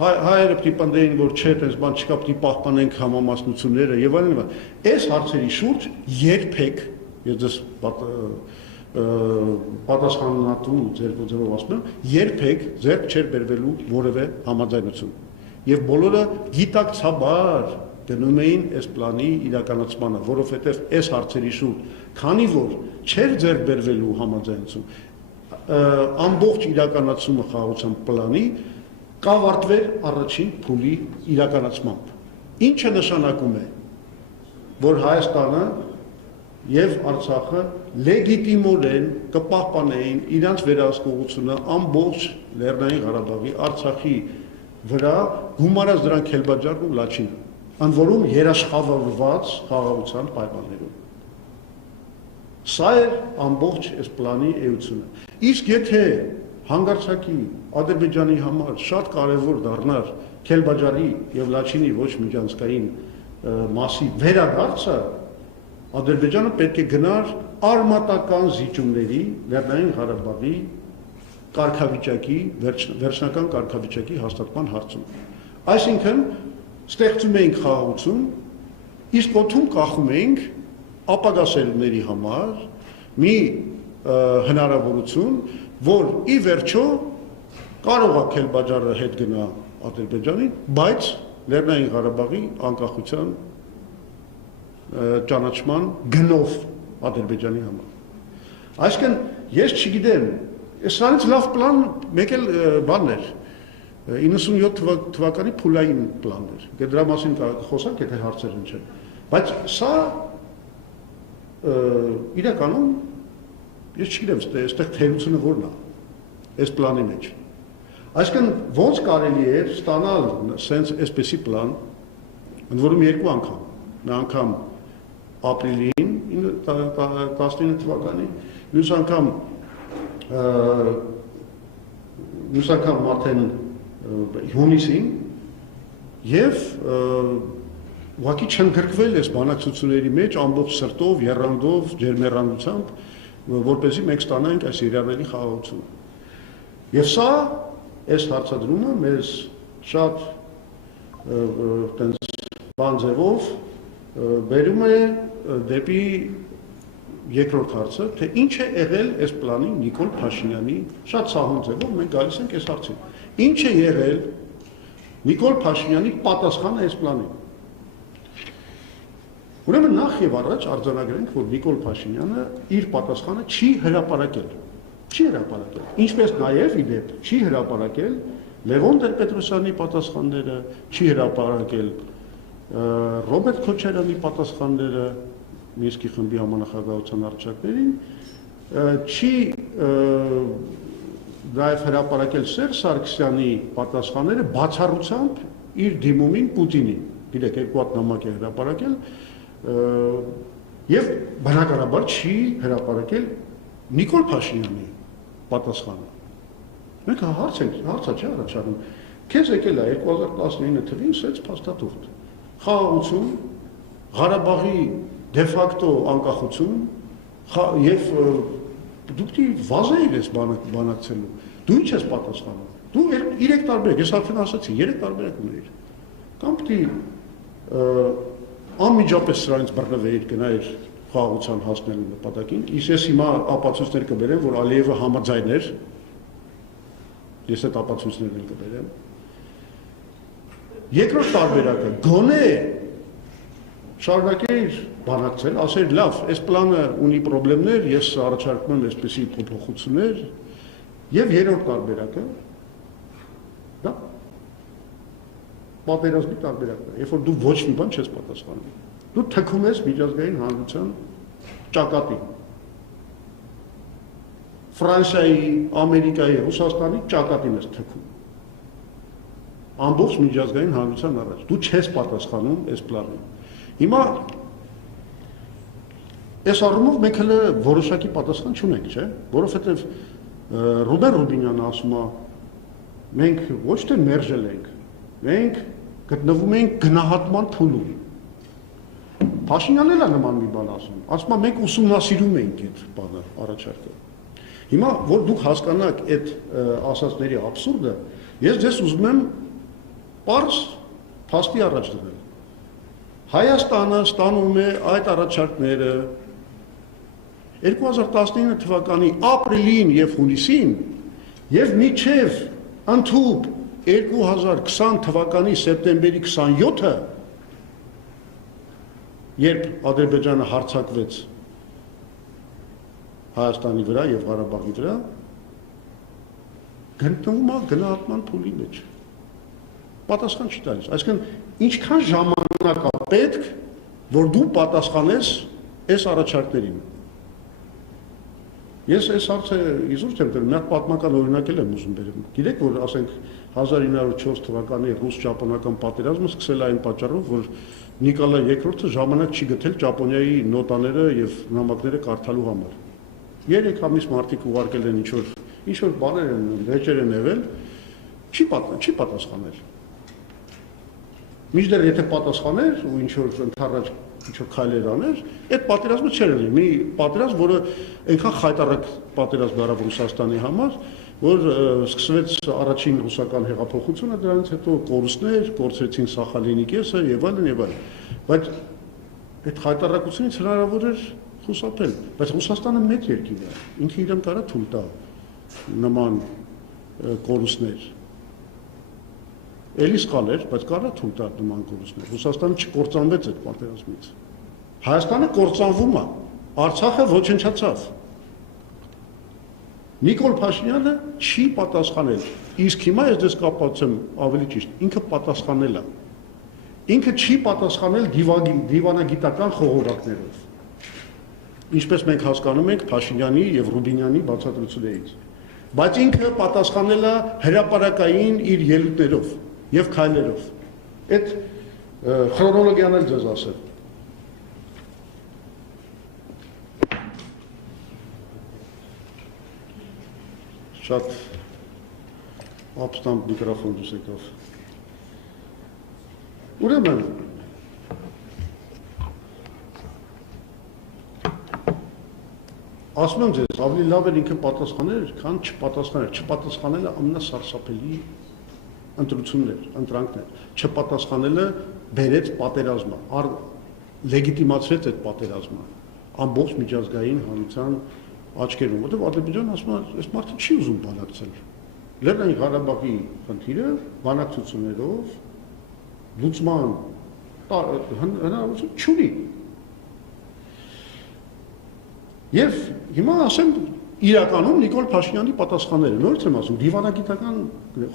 Հայերը պիտի որ չէ, այս բան չկա, պիտի պահպանենք համամասնությունները եւ այլն։ Այս հարցերի շուրջ երբեք, ես ձեզ պատասխանատու ձերով ասում եմ, երբեք ձեռք չէր բերվելու որևէ համաձայնություն։ Եվ բոլորը գիտակցաբար գնում էին այս պլանի իրականացմանը, որովհետեւ այս հարցերի շուրջ, քանի որ չէր ձեռք բերվելու համաձայնություն, ամբողջ իրականացումը խաղաղության պլանի կավարտվեր առաջին փուլի իրականացմամբ։ Ինչը նշանակում է, որ Հայաստանը եւ Արցախը լեգիտիմորեն կպահպանեին իրենց վերահսկողությունը ամբողջ Լեռնային Ղարաբաղի, Արցախի վրա, գումարած դրան Քելբաջարն ու Լաչինը, ընդ որում երաշխավորված խաղաղության պայմաններում։ Սա է ամբողջ այս պլանի էությունը։ Իսկ եթե հանգարցակի Ադրբեջանի համար շատ կարևոր դառնար Քելբաջարի եւ Լաչինի ոչ միջանցքային մասի վերադարձը, Ադրբեջանը պետք է գնար արմատական զիջումների Լեռնային Ղարաբաղի կարգավիճակի վերջնական կարգավիճակի հաստատման հարցում։ Այսինքն ստեղծում էինք խաղաղություն, իսկ օդում կախում էինք ապագա սերունդների համար մի հնարավորություն, որ ի վերջո կարող է Քելբաջարը հետ գնա Ադրբեջանին, բայց Լեռնային Ղարաբաղի անկախության ճանաչման գնով Ադրբեջանի համար։ Այսինքն ես չգիտեմ, սրանից լավ պլան մեկ էլ բանն էր, 97 թվականի փուլային պլանն էր, դրա մասին խոսանք, եթե հարցեր չեն, բայց սա իրականում ես չգիտեմ, այստեղ թերությունը որն է, այս պլանի մեջ։ Այսինքն ոնց կարելի է ստանալ սենց այսպիսի պլան, ընդ որում երկու անգամ, մի անգամ ապրիլին 19 թվականի, մյուս անգամ արդեն հունիսին եւ ուղղակի չընդգրկվել այս բանակցությունների մեջ ամբողջ սրտով, եռանդով, ջերմեռանդությամբ, որպեսզի մենք ստանանք այս իրավների խաղաղությունը։ Եվ սա այս հարցադրումը մեզ շատ բան ձևով բերում է դեպի երկրորդ հարցը, թե ինչ է եղել այս պլանի Նիկոլ Փաշինյանի շատ սահուն ձևով մենք գալիս ենք այս հարցին։ Ինչ է եղել Նիկոլ Փաշինյանի պատասխանը այս պլանին։ Ուրեմն նախ եւ առաջ արձանագրենք, որ Նիկոլ Փաշինյանը իր պատասխանը չի հրապարակել։ Ինչպես նաև ի դեպ չի հրապարակել Լևոն Տեր-Պետրոսյանի պատասխանները, չի հրապարակել Ռոբերտ Քոչարյանի պատասխանները Մինսկի խմբի համանախագահության առաջարկներին, չի նաև հրապարակել Սերժ Սարգսյանի պատասխանները բացառությամբ իր դիմումին Պուտինին։ Գիտեք, երկու հատ նամակ է հրապարակել եւ բնականաբար չի հրապարակել Նիկոլ Փաշինյանի պատասխանը։ Մենք հարց չէ առաջանում։ Քեզ եկել է 2019 թվականին սենց փաստաթուղթ։ Խաղաղություն, Ղարաբաղի դե ֆակտո անկախություն եւ դուք վազեիր ես բանակցելու։ Դու ինչ ես պատասխանում։ Դու 3 տարբերակ, ես արդեն ասացի, 3 տարբերակ ունեիր։ Կամ պիտի անմիջապես սրանից բռնվեիր գնայր խաղաղության հասնելու նպատակին, իսկ ես հիմա ապացույցներ կբերեմ, որ Ալիևը համաձայն էր, ես այդ ապացույցներն էլ կբերեմ։ Երկրորդ տարբերակը գոնե շարունակեիր բանակցել, ասեր լավ, այս պլանը ունի խնդիրներ, ես առաջարկում եմ այսպիսի փոփոխություններ, եւ երրորդ տարբերակը դա պատերազմի տարբերակն է, երբ որ դու ոչ մի բան չես պատասխանում։ Դու թքում ես միջազգային հանրության ճակատին։ Ֆրանսիայի, Ամերիկայի, Ռուսաստանի ճակատին ես թքում։ Ամբողջ միջազգային հանրության առաջ։ Դու չես պատասխանում այս պլանին։ Հիմա այս առումով մենք հələ որոշակի պատասխան չունենք, չէ՞, որովհետև Ռուբեն Ռուբինյանը ասում է, մենք ոչ թե մերժել ենք, մենք գտնվում ենք գնահատման փուլում։ Փաշինյանն էլ է նման մի բան ասում, ասում է մենք ուսումնասիրում ենք այդ բանը առաջարկը։ Հիմա որ դուք հասկանաք այդ ասածների աբսուրդը, Ես ձեզ ուզում եմ պարզ փաստի առաջ դնել։ Հայաստանը ստանում է այդ առաջարկները 2019 թվականի ապրիլին եւ հունիսին եւ մինչեւ ընդհուպ 2020 թվականի սեպտեմբերի 27-ը, երբ Ադրբեջանը հարձակվեց Հայաստանի վրա եւ Ղարաբաղի վրա, գտնվում է գնահատման փուլի մեջ։ Պատասխան չի տալիս։ Այսինքն, ինչքան ժամանակ է պետք, որ դու պատասխանես այս առաջարկներին։ Ես այս հարցը իզուր չեմ դրում, մի հատ պատմական օրինակ եմ ուզում բերեմ։ Գիտեք, որ ասենք 1904 թվականի ռուս-ճապոնական պատերազմը սկսել է այն պատճառով, որ Նիկոլայ II-ը ժամանակ չի գտել Ճապոնիայի նոտաները եւ նամակները կարդալու համար։ 3 ամիս մարդիկ ուղարկել են ինչ որ բաներ են, վեճեր են եղել, չի պատասխանել։ Մինչդեռ եթե պատասխաներ ու ինչ որ ընդառաջ ինչ որ քայլեր աներ, այդ պատերազմը չէր լինի։ Մի պատերազմ, որը այնքան խայտառակ պատերազմ դարավ Ռուսաստանի համար, որ սկսվեց առաջին ռուսական հեղափոխությունը, դրանից հետո կորուստներ, կորցրեցին Սախալինի կեսը եւ այլն եւ այլն։ Բայց այդ խայտառակությունից հնարավոր էր խուսափել, բայց Ռուսաստանը մեծ երկիր է, ինքը իրեն կարա թույլ տա նման կորուստներ։ Էլի սխալ էր, բայց կարա թույլ տա նման կորուստներ։ Ռուսաստանը չկործանվեց այդ պատերազմից։ Հայաստանը կործանվում է, Արցախը ոչնչացավ։ Նիկոլ Փաշինյանը չի պատասխանել։ Իսկ հիմա ես դες կապացեմ ավելի ճիշտ, ինքը պատասխանել է։ Ինքը չի պատասխանել դիվանագիտական խողովակներով։ Ինչպես մենք հասկանում ենք Փաշինյանի եւ Ռուբինյանի բացատրություններից։ Բայց ինքը պատասխանել է հրապարակային իր ելույթներով եւ քայլերով։ Այդ քրոնոլոգիան էլ ձեզ ասեմ։ Շատ ապստամբ միկրոֆոն դուս եկավ։ Ուրեմն ասում եմ ձեզ, ավելի լավ էր ինքը պատասխաներ, քան չպատասխաներ։ Չպատասխանելը ամենասարսափելի ընտրանքներ։ Չպատասխանելը բերեց պատերազմը, լեգիտիմացրեց այդ պատերազմը ամբողջ միջազգային հանրության աչքերում, որտեղ Ադրբեջանը ասում է, այս մարդը չի ուզում բանակցել։ Լեռնային Ղարաբաղի խնդիրը բանակցություններով լուծման հնարավորություն չունի։ Եվ հիմա ասեմ իրականում Նիկոլ Փաշինյանի պատասխանները, նորից եմ ասում, դիվանագիտական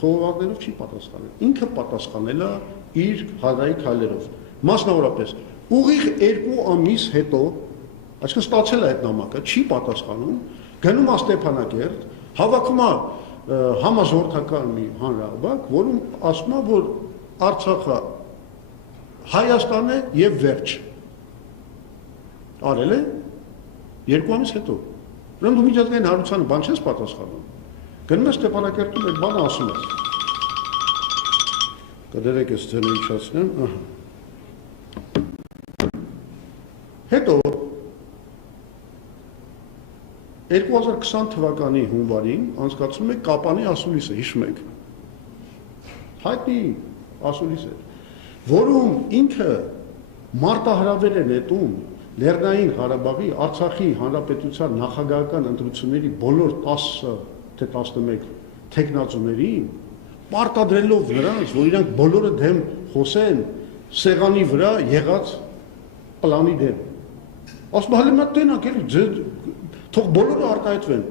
խողովակներով չի պատասխանել։ Ինքը պատասխանել է իր հազարի քայլերով։ Մասնավորապես, ուղիղ 2 ամիս հետո, այսինքն ստացել է այդ նամակը, չի պատասխանում, գնում է Ստեփանակերտ, հավաքում է համազորթական մի հանրահավաք, որում ասում է, որ Արցախը Հայաստան է եւ վերջ։ Արել է 2 ամիս հետո։ Ուրեմն դու միջազգային հանրությանը բան չես պատասխանում։ Գնում ես Ստեփանակերտում այդ բանը ասում ես։ Կդերեք ես ձենը իջացնեմ, Հետո 2020 թվականի հունվարին անցկացնում է Կապանի ասուլիսը, հիշում եք։ Հայտնի ասուլիս է, որում ինքը մարտահրավեր է նետում Լեռնային Ղարաբաղի Արցախի հանրապետության նախագահական ընտրությունների բոլոր 10 թե 11 թեկնածուներին, պարտադրելով նրանց, որ իրանք բոլորը դեմ խոսեն սեղանի վրա եղած պլանի դեմ։ Ասում հələ մատ տենակ էլի, թող բոլորը արտահայտվեն։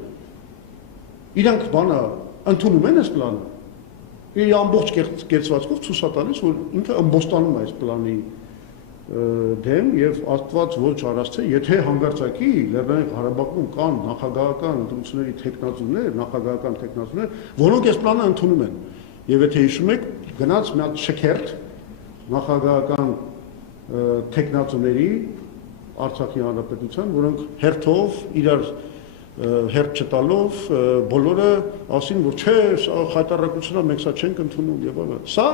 Իրանք բանը ընդունում են այս պլանը։ Իր ամբողջ կեցվածքով ցույց տալիս, որ ինքը ըմբոստանում է այս պլանի դեմ եւ Աստված ոչ արածցե, եթե հանգարցակի Լեռնային Ղարաբաղում կան նախագահական ընտրությունների տեխնացուներ, նախագահական տեխնացուներ, որոնք այս պլանը ընդունում են։ Եվ եթե հիշում եք, գնաց մի հատ շքերթ նախագահական տեխնացուների Արցախի հանրապետության, որոնք հերթով իրար հերթ չտալով բոլորը ասին, որ չէ, խայտառակությունը մենք սա չենք ընդունում եւ այլն։ Սա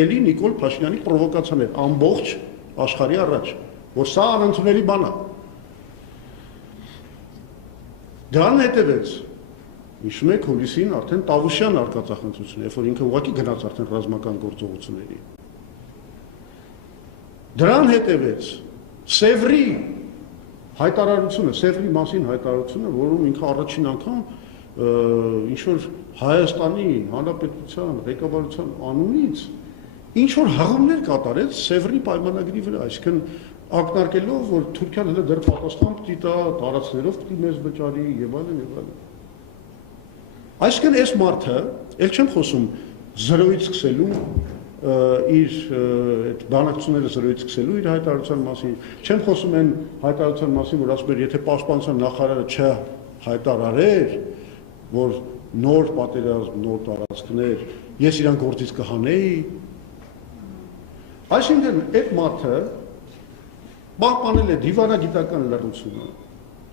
էլի Նիկոլ Փաշինյանի պրովոկացիան էր ամբողջ աշխարհի առաջ, որ սա անընդունելի բան է։ Դրան հետևեց Հիշում եք հուլիսին արդեն Տավուշյան արկածախնդրություն, երբ որ ինքը ուղղակի գնաց արդեն ռազմական գործողությունների։ Դրան հետևեց Սևրի հայտարարությունը, Սևրի մասին հայտարարությունը, որում ինքը առաջին անգամ ինչ որ Հայաստանի Հանրապետության ղեկավարության անունից ինչ որ հղումներ կատարեց Սևրի պայմանագրի վրա, այսինքն ակնարկելով, որ Թուրքիան հենց դեռ պատասխան պիտի տա, տարածքներով պիտի մեզ վճարի եւ այլն եւ այլն։ Այսինքն այս մարդը, ել չեմ խոսում զրոյից սկսելու իր այդ բանակցությունները զրոյից սկսելու իր հայտարարության մասին, չեմ խոսում այն հայտարարության մասին, որ ասում էր, եթե պաշտպանության նախարարը չհայտարարեր, որ նոր պատերազմ, նոր տարածքներ, ես իրան գործից կհանեի։ Այսինքն այդ մարդը պահպանել է դիվանագիտական լռությունը,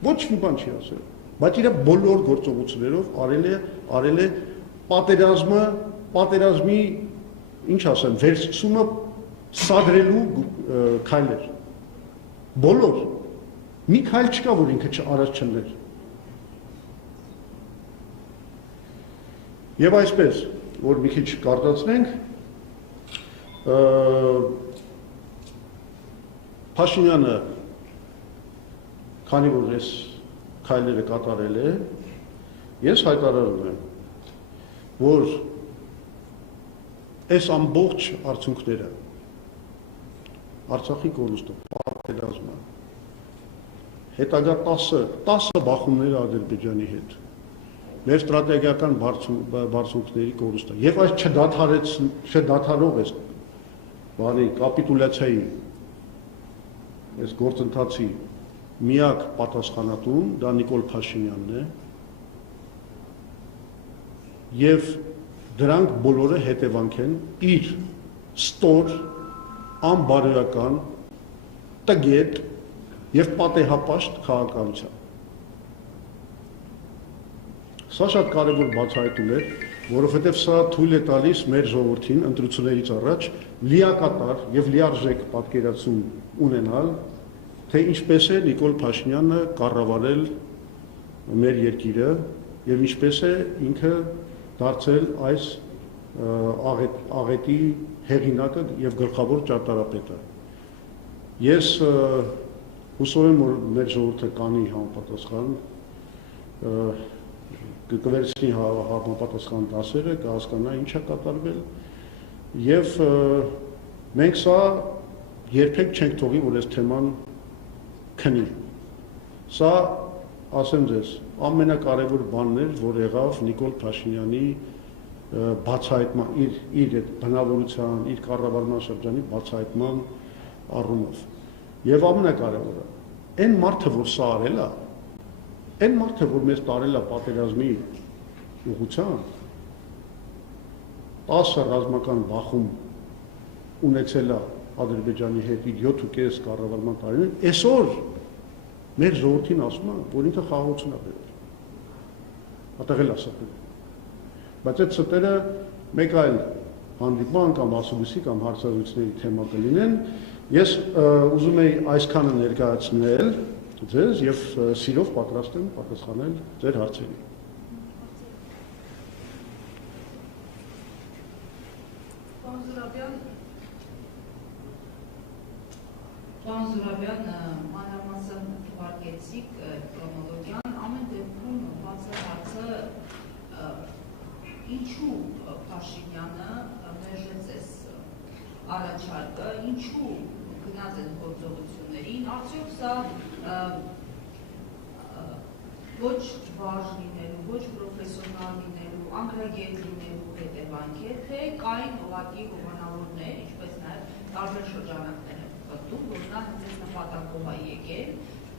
ոչ մի բան չի ասել, բայց իր բոլոր գործողություններով արել է պատերազմի, ինչ ասեմ, վերցումը սադրելու քայլեր։ Բոլոր։ Մի քայլ չկա, որ ինքը առաջ չներ։ Եվ այսպես, որ մի քիչ կարտացնենք, Փաշինյանը, քանի որ այս քայլերը կատարել է, ես հայտարարում եմ, որ այս ամբողջ արդյունքները Արցախի կորուստը, պատերազմը, հետագա 10 բախումները Ադրբեջանի հետ, մեր ստրատեգիական բարձունքների կորուստը, եւ այս չդադարող այս բանի կապիտուլյացիայի այս գործընթացի միակ պատասխանատուն դա Նիկոլ Փաշինյանն է եւ դրանք բոլորը հետևանք են իր ստոր անբարոյական տգետ եւ պատեհապաշտ քաղաքականության։ Սա շատ կարևոր բացահայտում է, որովհետև սա թույլ է տալիս մեր ժողովրդին ընտրություններից առաջ լիակատար եւ լիարժեք պատկերացում ունենալ, թե ինչպես է Նիկոլ Փաշինյանը կառավարել մեր երկիրը եւ ինչպես է ինքը դարձել այս աղետի հեղինակը եւ գլխավոր ճարտարապետը։ Ես հուսով եմ, որ մեր ժողովուրդը կանի համապատասխան կվերցնի համապատասխան դասերը, կհասկանա ինչ է կատարվել եւ մենք սա երբեք չենք թողի, որ այս թեման քնի։ Սա, ասեմ ձեզ, ամենակարևոր բանն էր, որ եղավ Նիկոլ Փաշինյանի բացահայտման, իր բնավորության, իր կառավարման շրջանի բացահայտման առումով։ Եվ ամենակարևորը, այն մարդը, որ սա արել է, այն մարդը, որ մեզ տարել է պատերազմի ուղղության, 10 ռազմական բախում ունեցել է Ադրբեջանի հետ իր 7.5 կառավարման տարիներին, այսօր մեր ժողովրդին ասում է, որ ինքը խաղաղություն է բերել։ Ատեղել է սրտերը։ Բայց այդ սրտերը մեկ այլ հանդիպման կամ ասուլիսի կամ հարցազրույցների թեմա կլինեն։ Ես ուզում եի այսքանը ներկայացնել ձեզ եւ սիրով պատրաստ եմ պատասխանել ձեր հարցերին։ Պարոն Զուրաբյան, մանրամասն թվարկեցիք քրոնոլոգիան, ամեն դեպքում բացը հարցը ինչու Փաշինյանը մերժեց այս առաջարկը, ինչու գնաց այդ գործողություններին, արդյոք սա ոչ վարժ լինելու, ոչ պրոֆեսիոնալ լինելու, անկրագետ լինելու հետևանք է, թե կային ուղղակի հովանավորներ, ինչպես նաև տարբեր շրջանակներ են պատում, որ նա հենց այս նպատակով է եկել,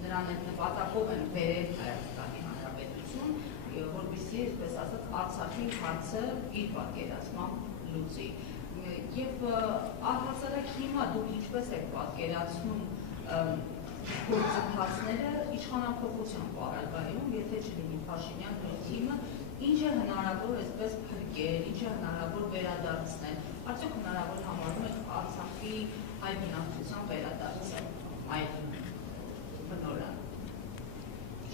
նրան այդ նպատակով են բերել Հայաստանի Հանրապետություն, որպեսզի, այսպես ասած, Արցախի հարցը իր պատկերացմամբ լուծի։ Եվ առհասարակ հիմա դուք ինչպես եք պատկերացնում գործընթացները իշխանափոխության պարագայում, եթե չլինի Փաշինյան ու թիմը, ինչ է հնարավոր այսպես փրկել, ինչ է հնարավոր վերադարձնել, արդյոք հնարավոր համարում եք Արցախի հայ բնակչության վերադարձը այլ բնորոշ։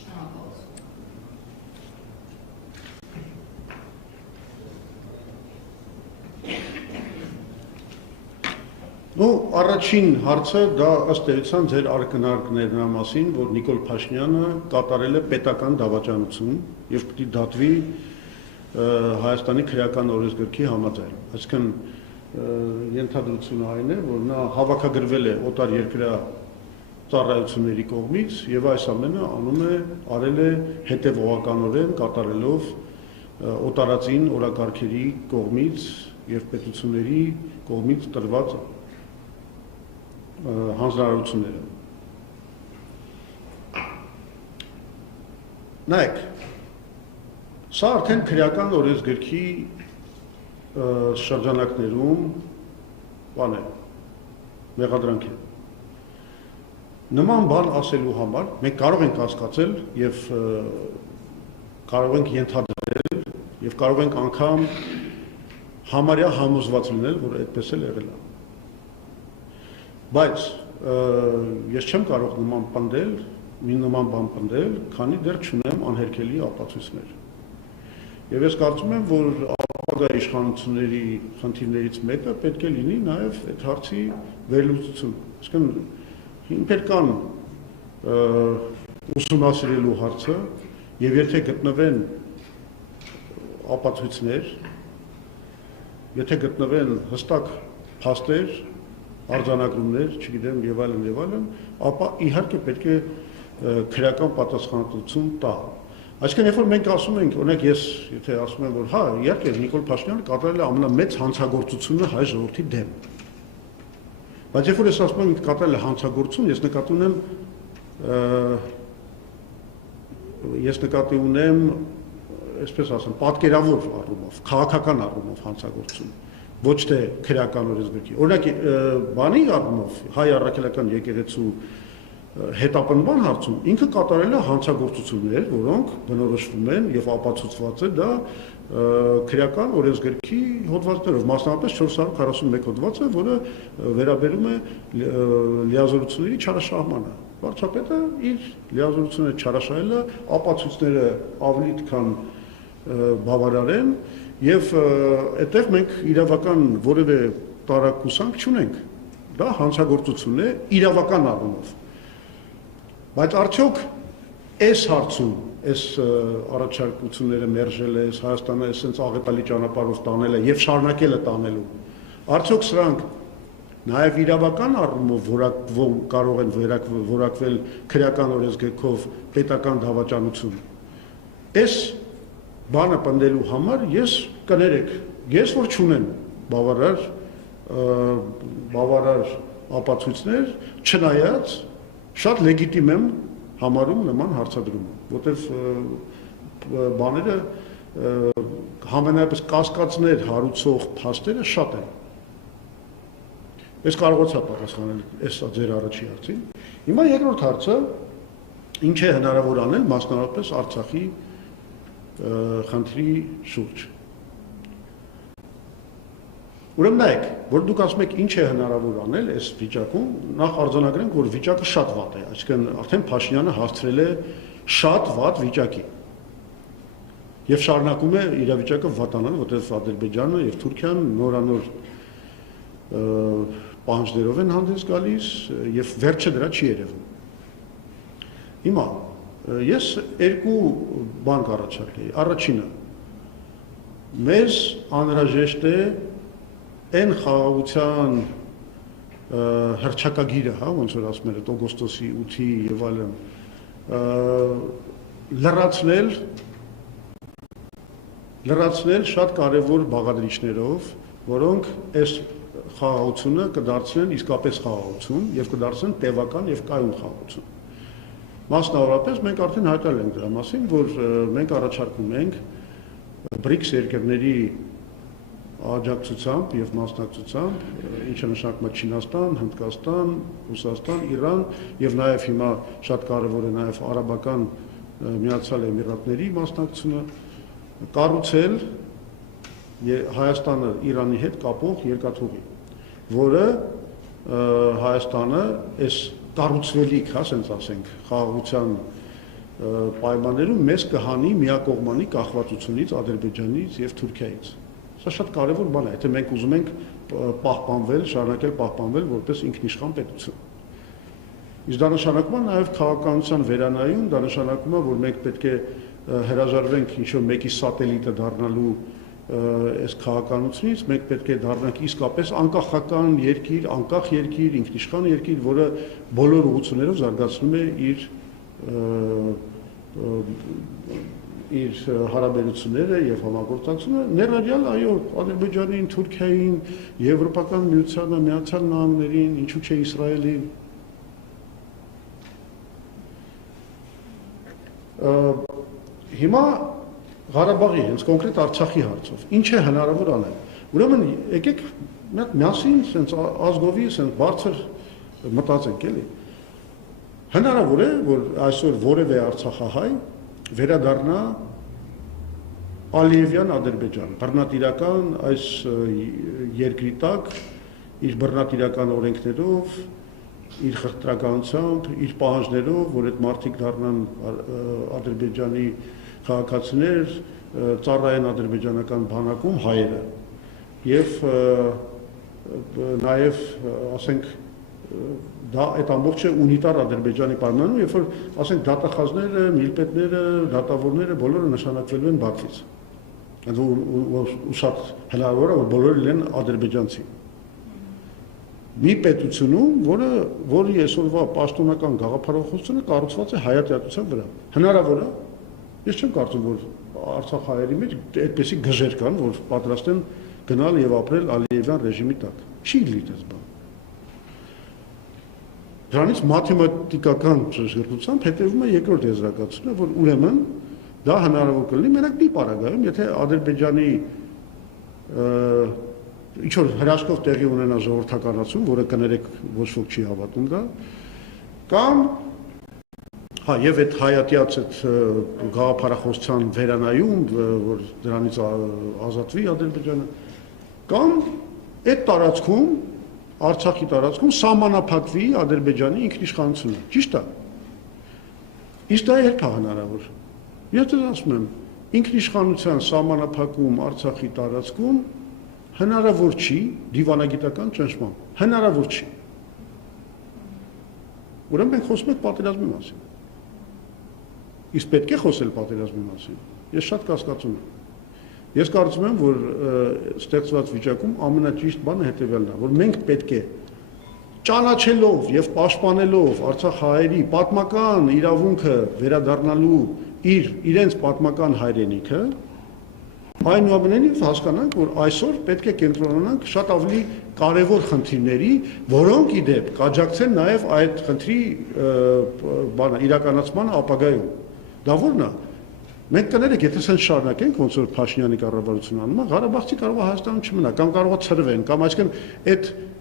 Շնորհակալություն։ Ну, առաջին հարցը դա ըստ էության ձեր արկնարկներն մասին, որ Նիկոլ Փաշինյանը կատարել է պետական դավաճանություն եւ պիտի դատվի Հայաստանի քրեական օրենսգրքի համաձայն։ Այսինքն ենթադրությունը այն է, որ նա հավաքագրվել է օտար երկրա ծառայությունների կողմից եւ այս ամենը արել է հետեւողականորեն կատարելով օտարածին օրակարգերի կողմից եւ պետությունների կողմից տրված հանձնարարությունները։ Նայեք, սա արդեն քրեական օրենսգրքի շրջանակներում բան է, մեղադրանք է։ Նման բան ասելու համար մենք կարող ենք հասկացել եւ կարող ենք ենթադրել եւ կարող ենք անգամ համարյա համոզված լինել, որ այդպես էլ եղել է։ Բայց ես չեմ կարող նման բան պնդել, քանի դեռ չունեմ անհերքելի ապացույցներ։ Եվ ես կարծում եմ, որ ապագա իշխանությունների խնդիրներից մեկը պետք է լինի նաև այդ հարցի վերլուծություն։ Այսինքն հիմքեր կան ուսումնասիրելու հարցը, եւ եթե գտնվեն ապացույցներ, եթե գտնվեն հստակ փաստեր, արձանագրումներ, չգիտեմ, եւ այլն, ապա իհարկե պետք է քրեական պատասխանատվություն տա։ Այսինքն, երբ որ մենք ասում ենք, օրինակ ես եթե ասում եմ, որ հա, իհարկե Նիկոլ Փաշինյանը կատարել է ամենամեծ հանցագործությունը հայ ժողովրդի դեմ։ Բայց երբ որ ես ասում եմ, կատարել է հանցագործություն, ես նկատի ունեմ, այսպես ասեմ, պատկերավոր առումով, քաղաքական առումով հանցագործություն, ոչ թե քրեական օրենսգրքի։ Օրինակ, բանի առումով հայ առաքելական եկեղեցու հետապնդման հարցում ինքը կատարել է հանցագործություններ, որոնք բնորոշվում են եւ ապացուցված է դա քրեական օրենսգրքի հոդվածներով, մասնավորապես 441 հոդվածը, որը վերաբերում է լիազորությունների չարաշահմանը։ Վարչապետը իր լիազորությունները չարաշահել է, ապացույցները ավելի քան բավարար են եւ այդտեղ մենք իրավական որևէ տարակուսանք չունենք։ Դա հանցագործություն է իրավական առումով։ Բայց արդյոք այս հարցում, այս առաջարկությունները մերժել է, Հայաստանը այսպես աղետալի ճանապարհով տանել է եւ շարունակել է տանելու, արդյոք սրանք նաեւ իրավական առումով կարող են որակվել քրեական օրենսգրքով պետական դավաճանություն։ Այս բանը պնդելու համար ես կներեք, ես որ չունեմ բավարար ապացույցներ, չնայած շատ լեգիտիմ եմ համարում նման հարցադրումը, որտեղ բաները համենայնպես կասկածներ հարուցող փաստերը շատ են։ Ես կարողացա պատասխանել այս ձեր առաջի հարցին։ Հիմա երկրորդ հարցը ինչ է հնարավոր անել մասնավորապես Արցախի խնդրի շուրջ։ Ուրեմն նայեք, որ դուք ասում եք ինչ է հնարավոր անել այս վիճակում, նախ արձանագրենք, որ վիճակը շատ վատ է, այսինքն արդեն Փաշինյանը հասցրել է շատ վատ վիճակի։ Եվ շարունակում է իրավիճակը վատանալ, որտեղ Ադրբեջանը եւ Թուրքիան նորանոր պահանջներով են հանդես գալիս եւ վերջը դրա չի երևում։ Հիմա ես երկու բան կառաջարկեի։ Առաջինը մեզ անհրաժեշտ է այն խաղաղության հռչակագիրը, հա, ոնց որ ասում են, օգոստոսի 8-ի եւ այլն, լրացնել շատ կարևոր բաղադրիչներով, որոնք այս խաղաղությունը կդարձնեն իսկապես խաղաղություն եւ կդարձնեն տևական եւ կայուն խաղաղություն։ Մասնավորապես մենք արդեն հայտարարել ենք դրա մասին, որ մենք առաջարկում ենք BRICS երկրների աջակցությամբ եւ մասնակցությամբ, ինչը նշանակում է Չինաստան, Հնդկաստան, Ռուսաստան, Իրան եւ նաեւ հիմա շատ կարեւոր է նաեւ Արաբական Միացյալ Էմիրատների մասնակցությունը, կառուցել Հայաստանը Իրանի հետ կապող երկաթուղի, որը Հայաստանը այս կառուցվելիք, հա, ասենք ասենք, խաղաղության պայմաններում մեզ կհանի միակողմանի կախվածությունից Ադրբեջանից եւ Թուրքիայից։ Սա շատ կարևոր բան է, եթե մենք ուզում ենք պահպանվել, շարունակել պահպանվել որպես ինքնիշխան պետություն։ Իսկ դա նշանակում է նաև քաղաքականության վերանայում, դա նշանակում է, որ մենք պետք է հրաժարվենք ինչ-որ մեկի սատելիտը դառնալու այս քաղաքականությունից, մենք պետք է դառնանք իսկապես անկախական երկիր, անկախ երկիր, ինքնիշխան երկիր, որը բոլոր ուղղություններով զարգացնում է իր հարաբերությունները եւ համագործակցությունը, ներառյալ այո, Ադրբեջանին, Թուրքիային, Եվրոպական միությանը, Միացյալ Նահանգներին, ինչու՞ չէ Իսրայելին։ Հիմա Ղարաբաղի, հենց կոնկրետ Արցախի հարցով, ինչ է հնարավոր անել։ Ուրեմն եկեք միասին sense ազգովի sense բարձր մտածենք, էլի։ Հնարավոր է, որ այսօր որևէ արցախահայ վերադառնա Ալիևյան Ադրբեջան, բռնատիրական այս երկրի տակ իր բռնատիրական օրենքներով, իր խտրականությամբ, իր պահանջներով, որ այդ մարդիկ դառնան Ադրբեջանի քաղաքացիներ, ծառայեն ադրբեջանական բանակում հայերը եւ նաեւ ասենք դա այդ ամբողջը ունիտար Ադրբեջանի պայմաններում, երբ որ ասենք դատախազները, միլպետները, դատավորները բոլորը նշանակվելու են Բաքվից։ Ու շատ հնարավոր է, որ բոլորը լինեն ադրբեջանցի։ Մի պետությունում, որի այսօրվա պաշտոնական գաղափարախոսությունը կառուցված է հայատյացության վրա։ Հնարավոր է։ Ես չեմ կարծում, որ արցախահայերի մեջ այդպիսի գժեր կան, որ պատրաստ են գնալ եւ ապրել Ալիևյան ռեժիմի տակ։ Չի լինի դա։ Դրանից մաթեմատիկական ճշգրտությամբ հետևում է երկրորդ եզրակացությունը, որ ուրեմն դա հնարավոր կլինի մենակ մի պարագայում, եթե Ադրբեջանի ինչ որ հրաշքով տեղի ունենա ժողովրդականացում, որը կներեք ոչ ոք չի հավատում դա, կամ հա եւ այդ հայատյաց այդ գաղափարախոսության վերանայում, որ դրանից ազատվի Ադրբեջանը, կամ այդ տարածքում Արցախի տարածքում սահմանափակվի Ադրբեջանի ինքնիշխանությունը, ճիշտ է։ Իսկ դա երբ է հնարավոր։ Ես դեռ ասում եմ, ինքնիշխանության սահմանափակում Արցախի տարածքում հնարավոր չի դիվանագիտական ճնշմամբ, հնարավոր չի։ Ուրեմն մենք խոսում ենք պատերազմի մասին։ Իսկ պետք է խոսել պատերազմի մասին։ Ես շատ կասկածում եմ։ Ես կարծում եմ, որ ստեղծված վիճակում ամենաճիշտ բանը հետևյալն է, որ մենք պետք է ճանաչելով եւ պաշտպանելով արցախահայերի պատմական իրավունքը վերադառնալու իրենց պատմական հայրենիքը, այնուամենայնիվ հասկանանք, որ այսօր պետք է կենտրոնանանք շատ ավելի կարևոր խնդիրների, որոնք ի դեպ կաջակցեն նաեւ այդ խնդրի իրականացման ապագայում։ Դա ո՞րն է։ Մենք կներեք, եթե սենց շարունակենք, ոնց որ Փաշինյանի կառավարությունը անում է, Ղարաբաղցի կարող է Հայաստանում չմնա, կամ կարող է ցրվեն, կամ այսինքն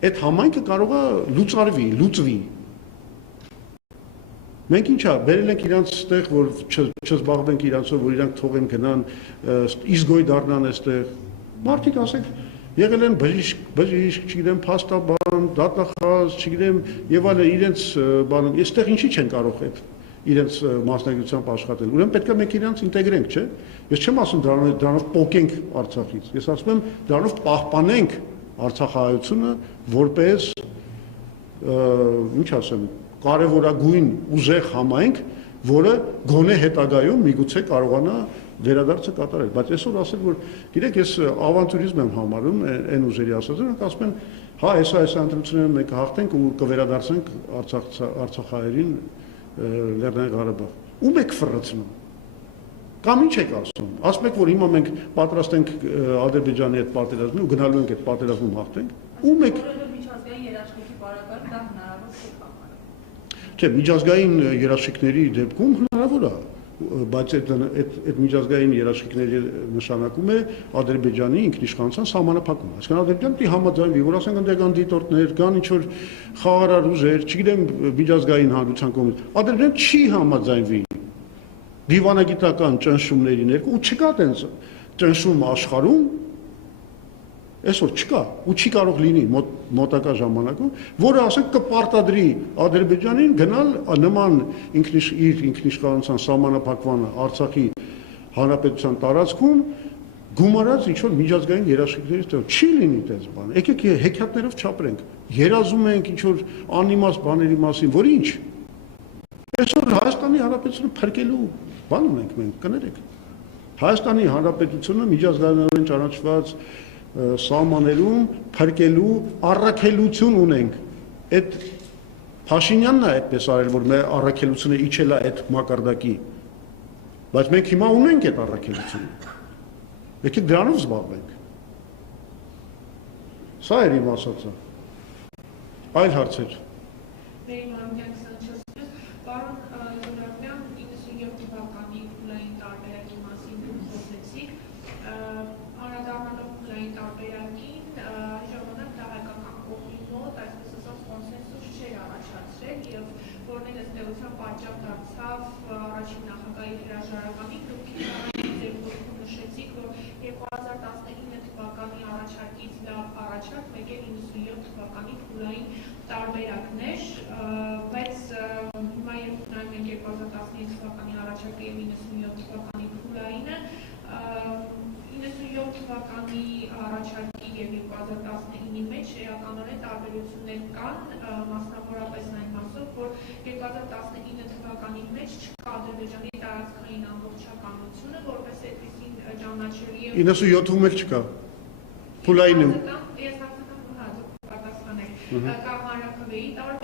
այդ համայնքը կարող է լուծվի։ Մենք ինչա, բերել ենք իրանց ստեղ, որ չզբաղվենք իրանցով, որ իրանք թողեն գնան, իզգոյ դառնան այստեղ։ Մարդիկ ասենք եղել են բժիշկ, չգիտեմ, փաստաբան, դատախազ, չգիտեմ, եւ այլն իրենց բանը, այստեղ ինչի չեն կարող այդ իրենց մասնագիտությամբ աշխատել։ Ուրեմն պետք է մենք իրանց ինտեգրենք, չէ՞։ Ես չեմ ասում դրանով պոկենք Արցախից։ Ես ասում եմ դրանով պահպանենք արցախահայությունը որպես ինչ ասեմ, կարևորագույն ուժեղ համայնք, որը գոնե հետագայում միգուցե կարողանա վերադարձը կատարել։ Բայց այսօր ասել, որ գիտեք, ես ավանտյուրիզմ եմ համարում այն ուժերի ասածը, ասում են, հա, այս ընտրությունները մենք հաղթենք ու կվերադարձենք արցախահայերին Լեռնային Ղարաբաղ։ Ում եք ֆռացնում։ Կամ ինչ եք ասում։ Ասում եք, որ հիմա մենք պատրաստ ենք Ադրբեջանի հետ պատերազմի ու գնալու ենք այդ պատերազմում հաղթենք։ Ում եք։ Միջազգային երաշխիքի բարակարգ դա հնարավոր չէ կամարը։ Չէ, միջազգային երաշխիքների դեպքում հնարավոր է, բայց այդ միջազգային երաշխիքների նշանակում է Ադրբեջանի ինքնիշխանության սահմանափակում։ Այսինքն Ադրբեջանը պետք է համաձայնվի, որ ասենք ընդդեմ դիտորդներ, կան ինչ որ խաղաղ ուժեր, չգիտեմ, միջազգային հանրության կողմից։ Ադրբեջանը չի համաձայնվի դիվանագիտական ճնշումների ներքո ու չկա տենց ճնշում աշխարհում, այսօր չկա ու չի կարող լինի մոտակա ժամանակում, որը ասենք կպարտադրի Ադրբեջանին գնալ նման իր ինքնիշխանության սահմանափակման Արցախի հանրապետության տարածքում գումարած ինչ որ միջազգային երաշխիքներից չի լինի այդպես բան։ Եկեք հեքիաթներով չապրենք։ Երազում ենք ինչ որ անիմաստ բաների մասին, որ ինչ։ Այսօր Հայաստանի Հանրապետությունը փրկելու բան ունենք մենք, կներեք։ Հայաստանի Հանրապետությունը միջազգայինորեն ճանաչված սահմաններում փրկելու առաքելություն ունենք։ Այդ Փաշինյանն է այդպես արել, որ մեր առաքելությունը իջել է այդ մակարդակի։ Բայց մենք հիմա ունենք այդ առաքելությունը։ Եկեք դրանով զբաղվենք։ Սա էր իմ ասածը։ Այլ հարցեր։ Պարոն Զորաբյան, 97 թվականի փուլային տարբերակի մասին խոսեցիք, անդրադառնալով փուլային տարբերակին, ժամանակ դա հայկական կողմի մոտ, այսպես ասած, կոնսենսուս չէր առաջացրել եւ որն ըստ էության պատճառ դարձավ առաջին նախագահի հրաժարականին, դուք ձեր խոսքում նշեցիք, որ 2019 թվականի առաջարկից լավ առաջարկ մեկ է 97 թվականի փուլային տարբերակներ, բայց հիմա երբ նայում ենք 2019 թվականի առաջարկը եւ 97 թվականի փուլայինը, 97 թվականի առաջարկի եւ 2019-ի մեջ էականորեն տարբերություններ կան, մասնավորապես այն մասով, որ 2019 թվականի մեջ չկա Ադրբեջանի տարածքային ամբողջականությունը, որպես այդպիսին ճանաչելի է 97-ում էլ չկա։ Փուլայինում։ Ես հարցական պատասխանեք, կա հանրաքվեի տարբերակներ,